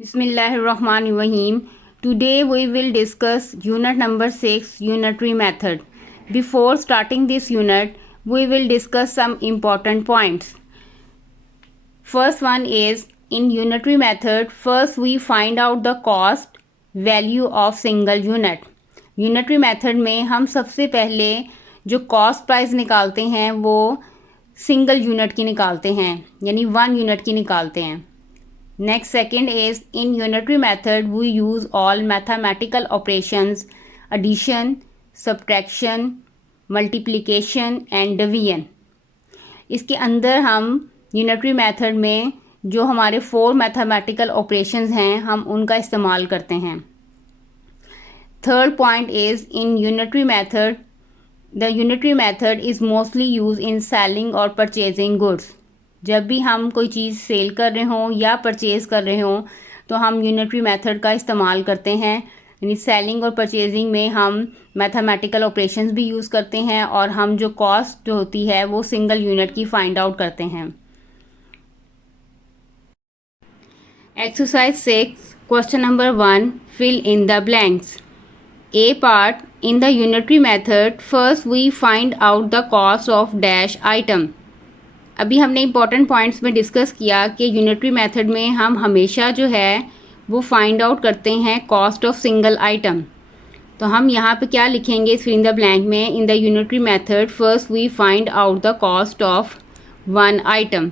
Bismillahirrahmanirrahim. Today we will discuss unit number 6, unitary method. Before starting this unit, we will discuss some important points. First one is, in unitary method, first we find out the cost value of single unit. Unitary method में हम सबसे पहले जो cost price निकालते हैं वो single unit की निकालते हैं, यानी 1 यूनिट की निकालते हैं. Next, second is, in unitary method we use all mathematical operations, addition, subtraction, multiplication and division. इसके अंदर हम unitary method में जो हमारे 4 mathematical operations हैं हम उनका इस्तेमाल करते हैं. Third point is, in unitary method, the unitary method is mostly used in selling or purchasing goods. जब भी हम कोई चीज़ सेल कर रहे हों या परचेज़ कर रहे हों तो हम यूनिटरी मेथड का इस्तेमाल करते हैं. यानी सेलिंग और परचेजिंग में हम मैथमेटिकल ऑपरेशंस भी यूज़ करते हैं और हम जो कॉस्ट जो होती है वो सिंगल यूनिट की फाइंड आउट करते हैं. Exercise 6, question number 1, fill in the blanks. A part, in the unitary method first we find out the cost of dash item. अभी हमने इंपॉर्टेंट पॉइंट्स में डिस्कस किया कि यूनिटरी मेथड में हम हमेशा जो है वो फाइंड आउट करते हैं कॉस्ट ऑफ सिंगल आइटम. तो हम यहाँ पे क्या लिखेंगे फिल इन द ब्लैंक में, in the unitary method first we find out the cost of 1 item.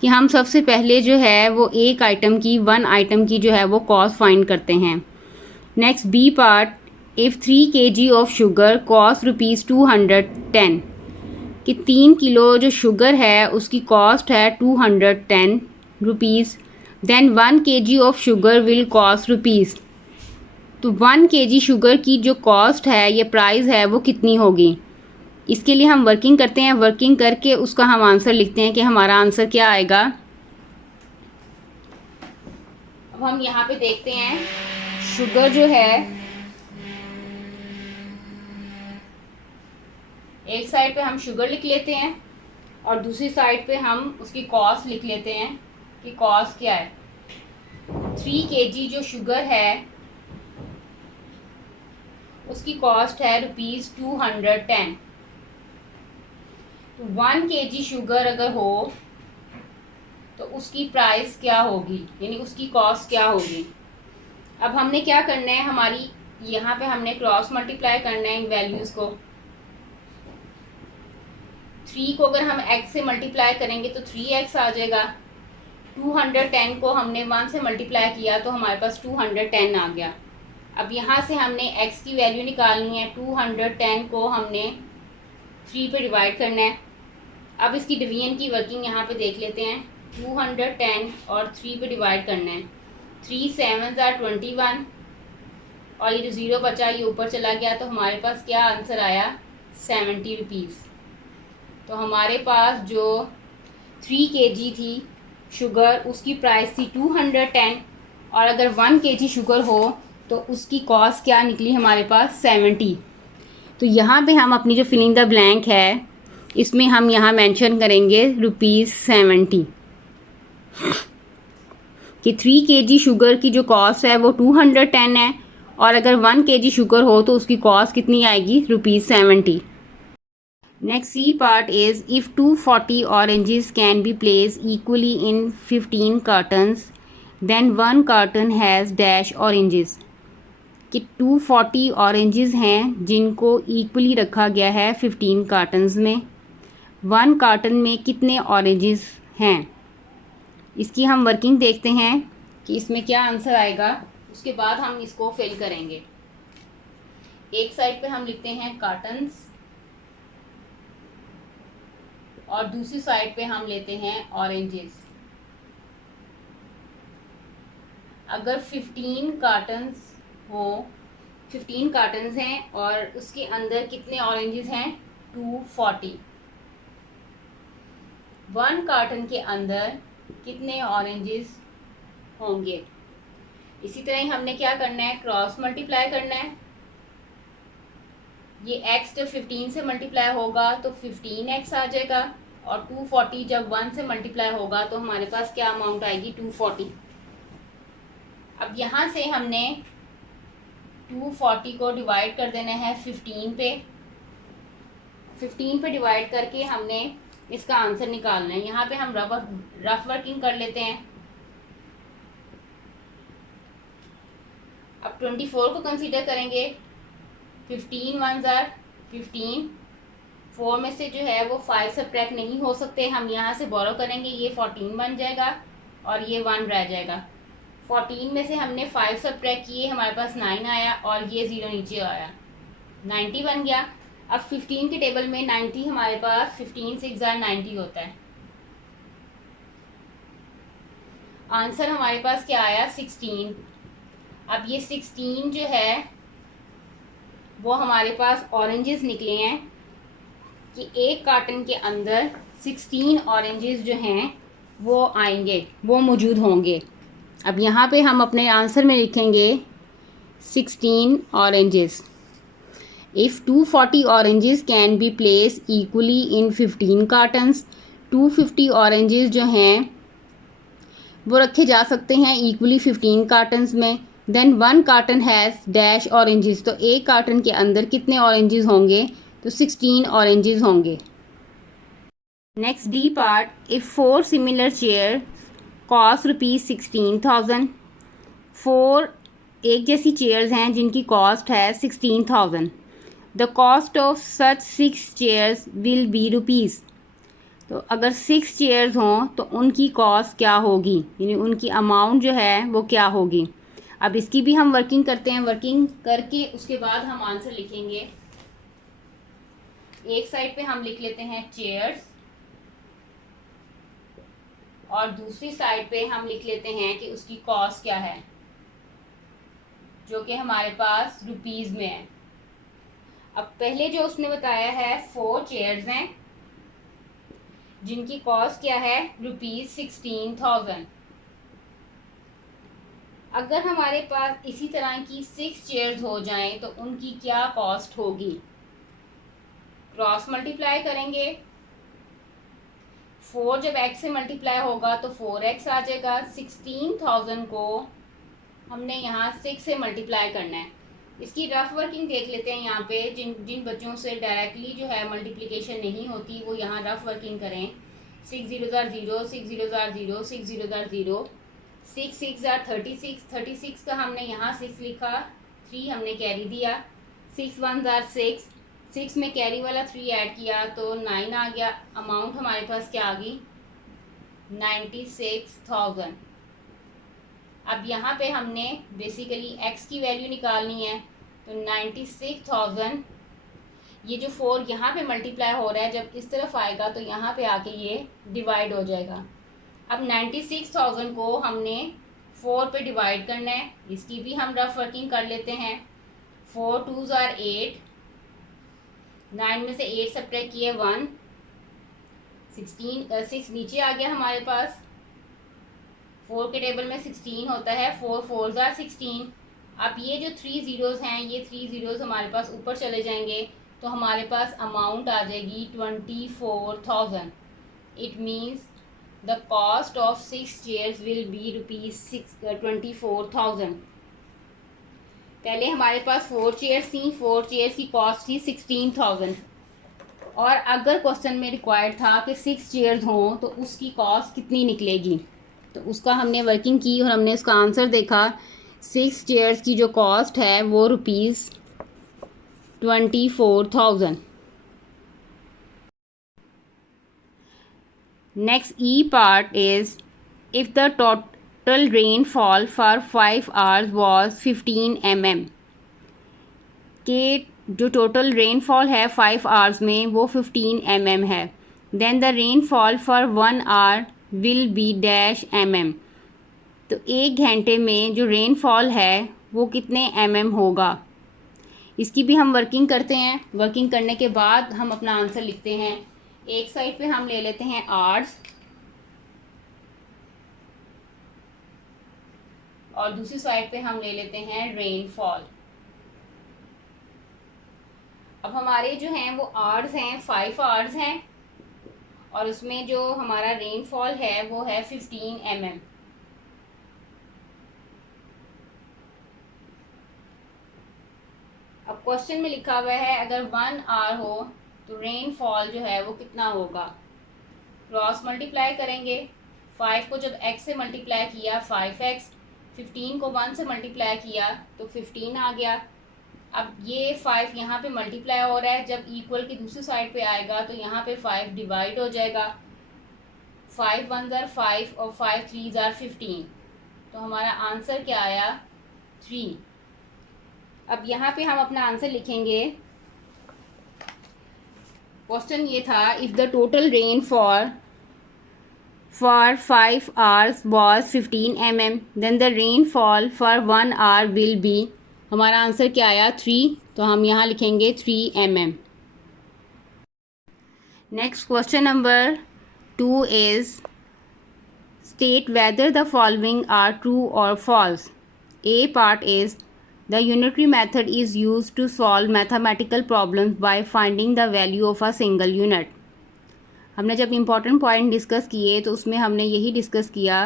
कि हम सबसे पहले जो है वो एक आइटम की 1 आइटम की जो है वो कॉस्ट फाइंड करते हैं. Next, B part, if 3 kg of sugar cost ₹210. कि 3 किलो जो शुगर है उसकी कॉस्ट है ₹210. Then 1 kg of sugar will cost rupees. तो 1 kg शुगर की जो कॉस्ट है, ये प्राइस है, वो कितनी होगी. इसके लिए हम वर्किंग करते हैं. वर्किंग करके उसका हम आंसर लिखते हैं कि हमारा आंसर क्या आएगा. अब हम यहाँ पे देखते हैं शुगर जो है, एक साइड पे हम शुगर लिख लेते हैं और दूसरी साइड पे हम उसकी कॉस्ट लिख लेते हैं कि कॉस्ट क्या है. 3 kg जो शुगर है उसकी कॉस्ट है ₹210. तो 1 kg शुगर अगर हो तो उसकी प्राइस क्या होगी, यानी उसकी कॉस्ट क्या होगी. अब हमने क्या करना है, हमारी यहाँ पे हमने क्रॉस मल्टीप्लाई करना है इन वैल्यूज़ को. 3 को अगर हम x से मल्टीप्लाई करेंगे तो 3x आ जाएगा. 210 को हमने 1 से मल्टीप्लाई किया तो हमारे पास 210 आ गया. अब यहाँ से हमने x की वैल्यू निकालनी है. 210 को हमने 3 पे डिवाइड करना है. अब इसकी डिवीजन की वर्किंग यहाँ पे देख लेते हैं. 210 और 3 पे डिवाइड करना है. 3 7 are 21 और ये जो ज़ीरो बचा ये ऊपर चला गया तो हमारे पास क्या आंसर आया, ₹70. तो हमारे पास जो 3 kg थी शुगर उसकी प्राइस थी 210 और अगर 1 kg शुगर हो तो उसकी कॉस्ट क्या निकली हमारे पास, 70. तो यहाँ पे हम अपनी जो फिलिंग द ब्लैंक है इसमें हम यहाँ मेंशन करेंगे ₹70 कि 3 kg शुगर की जो कॉस्ट है वो 210 है और अगर 1 kg शुगर हो तो उसकी कॉस्ट कितनी आएगी, ₹70. Next, C part is, if 240 oranges can be placed equally in 15 cartons, then 1 carton has dash oranges. कि 240 ऑरेंजेस हैं जिनको इक्वली रखा गया है 15 कार्टन्स में. 1 कार्टन में कितने ऑरेंजेस हैं. इसकी हम वर्किंग देखते हैं कि इसमें क्या आंसर आएगा. उसके बाद हम इसको फिल करेंगे. एक साइड पे हम लिखते हैं कार्टन्स और दूसरी साइड पे हम लेते हैं ऑरेंजेस. अगर 15 कार्टन्स हो, 15 कार्टन्स हैं और उसके अंदर कितने ऑरेंजेस हैं, 240. 1 कार्टन के अंदर कितने ऑरेंजेस होंगे. इसी तरह ही हमने क्या करना है, क्रॉस मल्टीप्लाई करना है. ये x जब 15 से मल्टीप्लाई होगा तो 15x आ जाएगा और 240 जब 1 से मल्टीप्लाई होगा तो हमारे पास क्या अमाउंट आएगी, 240। अब यहाँ से हमने 240 को डिवाइड कर देना है 15 पे। 15 पे डिवाइड करके हमने इसका आंसर निकालना है। यहाँ पे हम रफ वर्किंग कर लेते हैं। अब 24 को कंसीडर करेंगे। 15 1 जार 15, 4 में से जो है वो 5 सब्ट्रैक्ट नहीं हो सकते, हम यहाँ से बोरो करेंगे, ये 14 बन जाएगा और ये 1 रह जाएगा। 14 में से हमने 5 सब्ट्रैक्ट किए, हमारे पास 9 आया और ये 0 नीचे आया, 90 बन गया। अब 15 के टेबल में 90 हमारे पास 15 6 जार 90 होता है। आंसर हमारे पास क्या आया, 16। अब ये 16 जो है वो हमारे पास ऑरेंजेस निकले हैं कि एक कार्टन के अंदर 16 ऑरेंजेस जो हैं वो आएंगे, वो मौजूद होंगे। अब यहाँ पे हम अपने आंसर में लिखेंगे 16 oranges. If 240 oranges can be place equally in 15 cartons, 250 oranges जो हैं वो रखे जा सकते हैं इक्वली 15 कार्टन्स में। Then 1 carton has dash oranges, तो एक कार्टन के अंदर कितने ऑरेंजेस होंगे, तो 16 ऑरेंजेस होंगे। Next D part, if 4 similar chair cost ₹16,000, 4 एक जैसी चेयर्स हैं जिनकी कॉस्ट है 16,000। The cost of such 6 chairs will be rupees. तो अगर 6 चेयर्स हों तो उनकी कॉस्ट क्या होगी, यानी उनकी अमाउंट जो है वो क्या होगी। अब इसकी भी हम वर्किंग करते हैं। वर्किंग करके उसके बाद हम आंसर लिखेंगे। एक साइड पे हम लिख लेते हैं चेयर्स और दूसरी साइड पे हम लिख लेते हैं कि उसकी कॉस्ट क्या है, जो कि हमारे पास रुपीज़ में है। अब पहले जो उसने बताया है 4 चेयर्स हैं जिनकी कॉस्ट क्या है, ₹16,000। अगर हमारे पास इसी तरह की 6 चेयर्स हो जाएं तो उनकी क्या कॉस्ट होगी। क्रॉस मल्टीप्लाई करेंगे, 4 जब x से मल्टीप्लाई होगा तो 4x आ जाएगा। 16,000 को हमने यहाँ 6 से मल्टीप्लाई करना है। इसकी रफ वर्किंग देख लेते हैं। यहाँ पे जिन बच्चों से डायरेक्टली जो है मल्टीप्लिकेशन नहीं होती वो यहाँ रफ वर्किंग करें। 6 0 जार 0, 6 0 जार 0, 6 0 जार 0, 6 6 जार 36, 36 का हमने यहाँ 6 लिखा, 3 हमने कैरी दिया, 6 1 जार 6, 6 में कैरी वाला 3 ऐड किया तो 9 आ गया। अमाउंट हमारे पास क्या आ गई, 96,000। अब यहाँ पे हमने बेसिकली x की वैल्यू निकालनी है, तो 96,000, ये जो 4 यहाँ पे मल्टीप्लाई हो रहा है जब इस तरफ आएगा तो यहाँ पे आके ये डिवाइड हो जाएगा। अब 96,000 को हमने 4 पे डिवाइड करना है। इसकी भी हम रफ वर्किंग कर लेते हैं। 4 2 जार 8, 9 में से 8 सब्ट्रैक्ट किए 1, 6 नीचे आ गया हमारे पास। 4 के टेबल में 16 होता है, 4 4 जार 16। अब ये जो 3 ज़ीरोज़ हैं, ये 3 ज़ीरोज़ हमारे पास ऊपर चले जाएंगे तो हमारे पास अमाउंट आ जाएगी 24,000। It means the cost of 6 chairs will be ₹24,000। पहले हमारे पास 4 चेयर्स थी, 4 चेयर्स की कॉस्ट थी 16,000। और अगर क्वेश्चन में रिक्वायर्ड था कि 6 चेयर्स हों तो उसकी कॉस्ट कितनी निकलेगी, तो उसका हमने वर्किंग की और हमने उसका आंसर देखा। 6 चेयर्स की जो कॉस्ट है वो ₹24,000। Next E part is, if the total rainfall for 5 hours was 15 mm, के जो टोटल रेनफॉल है 5 आवर्स में वो 15 mm है। Then the rainfall for 1 hour will be dash mm, तो 1 घंटे में जो रेनफॉल है वो कितने mm होगा। इसकी भी हम वर्किंग करते हैं। वर्किंग करने के बाद हम अपना आंसर लिखते हैं। एक साइड पे हम ले लेते हैं आवर्स और दूसरी साइड पे हम ले लेते हैं रेनफॉल। अब हमारे जो हैं वो आवर्स हैं, 5 आवर्स हैं और उसमें जो हमारा रेनफॉल है वो है 15 mm। अब क्वेश्चन में लिखा हुआ है अगर 1 आवर हो तो रेनफॉल जो है वो कितना होगा। क्रॉस मल्टीप्लाई करेंगे, 5 को जब x से मल्टीप्लाई किया 5x, 15 को 1 से मल्टीप्लाई किया तो 15 आ गया। अब ये 5 यहाँ पे मल्टीप्लाई हो रहा है, जब इक्वल की दूसरी साइड पे आएगा तो यहाँ पे 5 डिवाइड हो जाएगा। 5 1 ज़ार 5 और 5 3 ज़ार 15, तो हमारा आंसर क्या आया 3। अब यहाँ पे हम अपना आंसर लिखेंगे। क्वेश्चन ये था if the total rain for 5 hours was 15 mm, then the rainfall for 1 hour will be, हमारा आंसर क्या आया 3, तो हम यहाँ लिखेंगे 3 mm। Next question number 2 is state whether the following are true or false. A part is the unitary method is used to solve mathematical problems by finding the value of a single unit. हमने जब important point discuss किए तो उसमें हमने यही discuss किया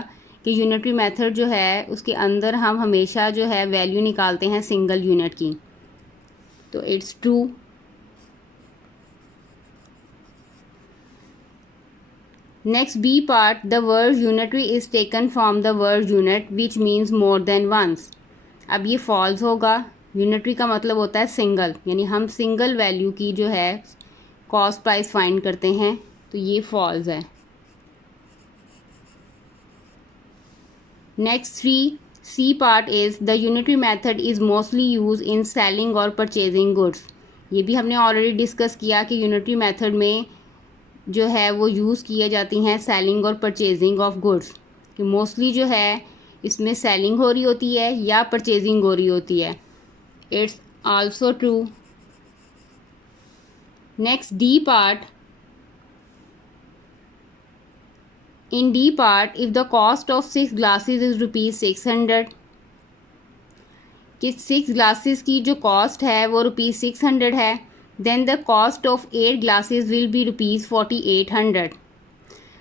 कि unitary method जो है उसके अंदर हम हमेशा जो है वैल्यू निकालते हैं सिंगल यूनिट की, तो it's true. Next B part, the word unitary is taken from the word unit which means more than once. अब ये फॉल्स होगा। यूनिटरी का मतलब होता है सिंगल, यानी हम सिंगल वैल्यू की जो है कॉस्ट प्राइस फाइंड करते हैं, तो ये फॉल्स है। Next 3 C part is the unitary method is mostly use in selling और परचेजिंग गुड्स। ये भी हमने ऑलरेडी डिस्कस किया कि यूनिटरी मेथड में जो है वो यूज़ किए जाती हैं सेलिंग और परचेजिंग ऑफ गुड्स, कि मोस्टली जो है इसमें सेलिंग हो रही होती है या परचेजिंग हो रही होती है। It's also true. Next D part, in D part if the cost of 6 glasses is rupees 600, कि 6 glasses की जो कॉस्ट है वो रुपीज़ 600 है, then the cost of 8 glasses will be rupees 4800।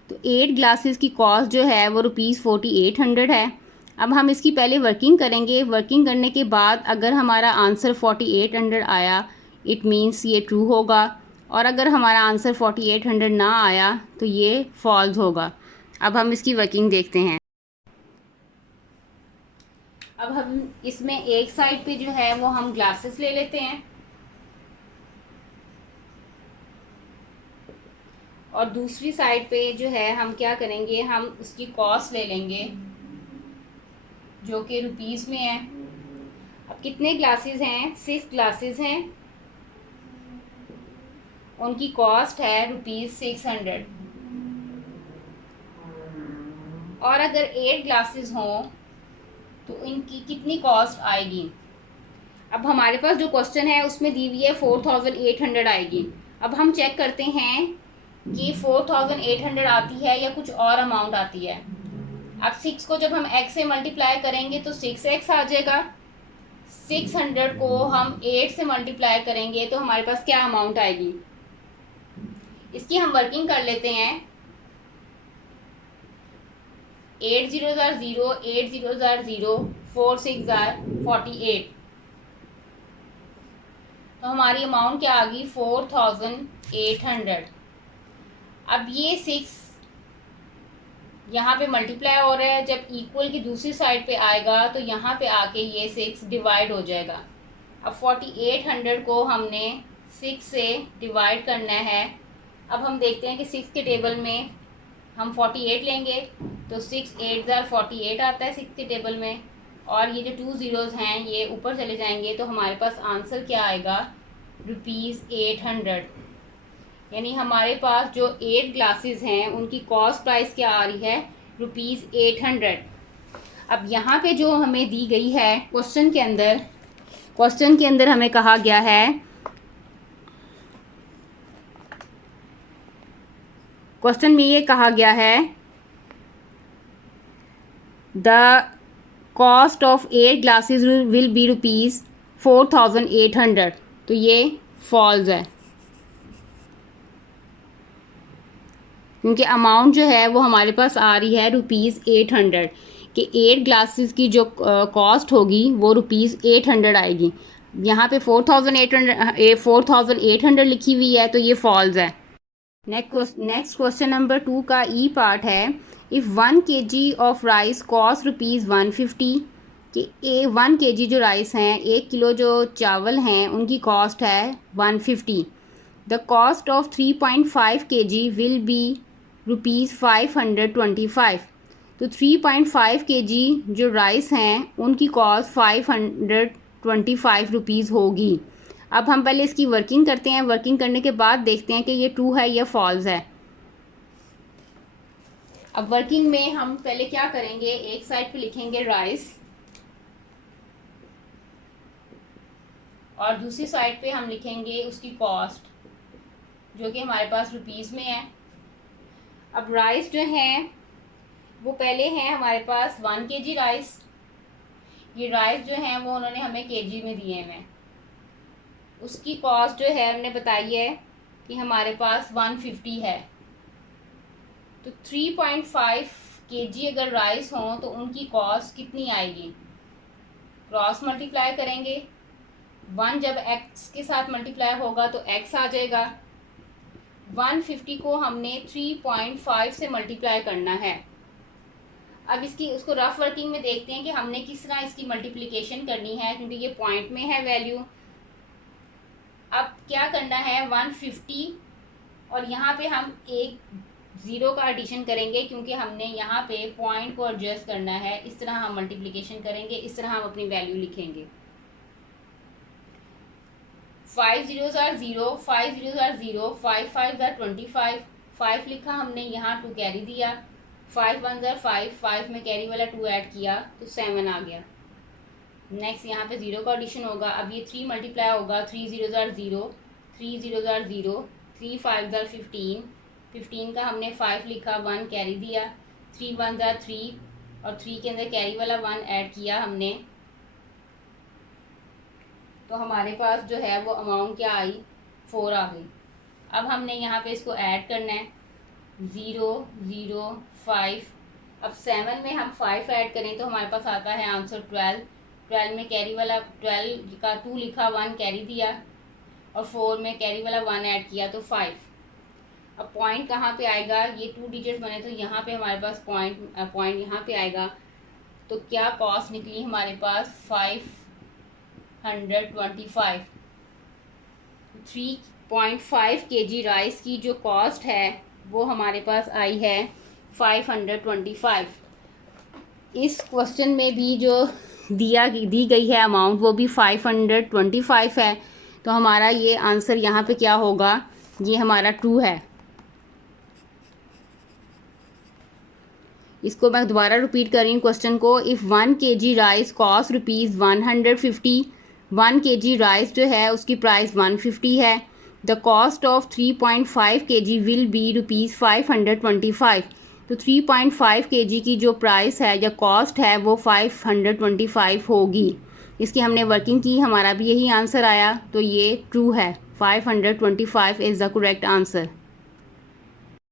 तो 8 glasses की कॉस्ट जो है वो रुपीज़ 4800 है। अब हम इसकी पहले वर्किंग करेंगे। वर्किंग करने के बाद अगर हमारा आंसर 4800 आया इट मीन्स ये ट्रू होगा, और अगर हमारा आंसर 4800 ना आया तो ये फॉल्स होगा। अब हम इसकी वर्किंग देखते हैं। अब हम इसमें एक साइड पे जो है वो हम ग्लासेस ले लेते हैं और दूसरी साइड पे जो है हम क्या करेंगे, हम उसकी कॉस्ट ले लेंगे जो कि रुपीस में है। अब कितने ग्लासेस हैं, 6 ग्लासेस हैं, उनकी कॉस्ट है रुपीज़ 600। और अगर 8 ग्लासेस हों तो इनकी कितनी कॉस्ट आएगी। अब हमारे पास जो क्वेश्चन है उसमें दी हुई है 4800 आएगी। अब हम चेक करते हैं कि 4800 आती है या कुछ और अमाउंट आती है। अब 6 को जब हम x से मल्टीप्लाई करेंगे तो 6x आ जाएगा। 600 को हम 8 से मल्टीप्लाई करेंगे तो हमारे पास क्या अमाउंट आएगी। इसकी हम वर्किंग कर लेते हैं। 8 0 ज़ार 0, 8 0 ज़ार 0, 4 6 ज़ार 48, तो हमारी अमाउंट क्या आ गई 4800। अब ये 6 यहाँ पे मल्टीप्लाई हो रहा है, जब इक्वल की दूसरी साइड पे आएगा तो यहाँ पे आके ये 6 डिवाइड हो जाएगा। अब 4800 को हमने 6 से डिवाइड करना है। अब हम देखते हैं कि 6 के टेबल में हम 48 लेंगे तो 6 8 ज़ार 48 आता है 6 के टेबल में, और ये जो 2 ज़ीरोज़ हैं ये ऊपर चले जाएंगे तो हमारे पास आंसर क्या आएगा ₹800। यानी हमारे पास जो 8 ग्लासेस हैं उनकी कॉस्ट प्राइस क्या आ रही है ₹800। अब यहाँ पे जो हमें दी गई है क्वेश्चन के अंदर हमें कहा गया है, क्वेश्चन में ये कहा गया है the cost of 8 glasses will be ₹4800, तो ये फॉल्स है। क्योंकि अमाउंट जो है वो हमारे पास आ रही है ₹800 कि 8 ग्लासेस की जो कॉस्ट होगी वो ₹800 आएगी। यहाँ पे 4,800 लिखी हुई है तो ये फॉल्स है। नेक्स्ट क्वेश्चन नंबर 2 का ई पार्ट है, if 1 kg of rice cost ₹150 कि 1 kg जो राइस हैं, 1 किलो जो चावल हैं उनकी कॉस्ट है 150। The cost of 3.5 kg will be ₹525। तो 3.5 kg जो राइस हैं उनकी कॉस्ट 525 रुपीज़ होगी। अब हम पहले इसकी वर्किंग करते हैं, वर्किंग करने के बाद देखते हैं कि ये ट्रू है या फॉल्स है। अब वर्किंग में हम पहले क्या करेंगे, एक साइड पे लिखेंगे राइस और दूसरी साइड पे हम लिखेंगे उसकी कॉस्ट जो कि हमारे पास रुपीज़ में है। अब राइस जो है वो पहले हैं हमारे पास 1 kg राइस। ये राइस जो हैं वो उन्होंने हमें kg में दिए हैं। उसकी कॉस्ट जो है हमने बताई है कि हमारे पास 150 है। तो 3.5 kg अगर राइस हों तो उनकी कॉस्ट कितनी आएगी, क्रॉस मल्टीप्लाई करेंगे। 1 जब x के साथ मल्टीप्लाई होगा तो x आ जाएगा। 150 को हमने 3.5 से मल्टीप्लाई करना है। अब इसकी उसको रफ वर्किंग में देखते हैं कि हमने किस तरह इसकी मल्टीप्लिकेशन करनी है, क्योंकि ये पॉइंट में है वैल्यू। अब क्या करना है, 150 और यहाँ पे हम एक ज़ीरो का एडिशन करेंगे क्योंकि हमने यहाँ पे पॉइंट को एडजस्ट करना है। इस तरह हम मल्टीप्लिकेशन करेंगे, इस तरह हम अपनी वैल्यू लिखेंगे। 5 zeros are 0, 5 zeros are 0, 5 5s are 25, 5 लिखा हमने, यहाँ 2 कैरी दिया, 5 1s are 5, 5 में कैरी वाला 2 ऐड किया तो 7 आ गया। नेक्स्ट यहाँ पे 0 का एडिशन होगा। अब ये 3 मल्टीप्लाई होगा, 3 zeros are 0, 3 zeros are 0, 3 5s are 15, 15 का हमने 5 लिखा, 1 कैरी दिया, 3 1s are 3 और 3 के अंदर कैरी वाला 1 ऐड किया हमने, तो हमारे पास जो है वो अमाउंट क्या आई, 4 आ गई। अब हमने यहाँ पे इसको ऐड करना है, 0 0 5। अब 7 में हम 5 ऐड करें तो हमारे पास आता है आंसर 12। 12 में कैरी वाला 12 का 2 लिखा, 1 कैरी दिया और 4 में कैरी वाला 1 ऐड किया तो 5। अब पॉइंट कहाँ पे आएगा, ये 2 डिजिट्स बने तो यहाँ पे हमारे पास पॉइंट यहाँ पे आएगा। तो क्या कॉस्ट निकली हमारे पास, 525। 3.5 kg राइस की जो कॉस्ट है वो हमारे पास आई है 525। इस क्वेश्चन में भी जो दी गई है अमाउंट वो भी 525 है। तो हमारा ये आंसर यहाँ पे क्या होगा, ये हमारा ट्रू है। इसको मैं दोबारा रिपीट कर रही हूँ क्वेश्चन को। If 1 kg rice cost ₹150, 1 kg rice जो है उसकी प्राइस 150 है। The cost of 3.5 kg will be ₹525। तो 3.5 kg की जो प्राइस है या कॉस्ट है वो 525 होगी। इसकी हमने वर्किंग की, हमारा भी यही आंसर आया, तो ये ट्रू है। 525 इज़ द करेक्ट आंसर।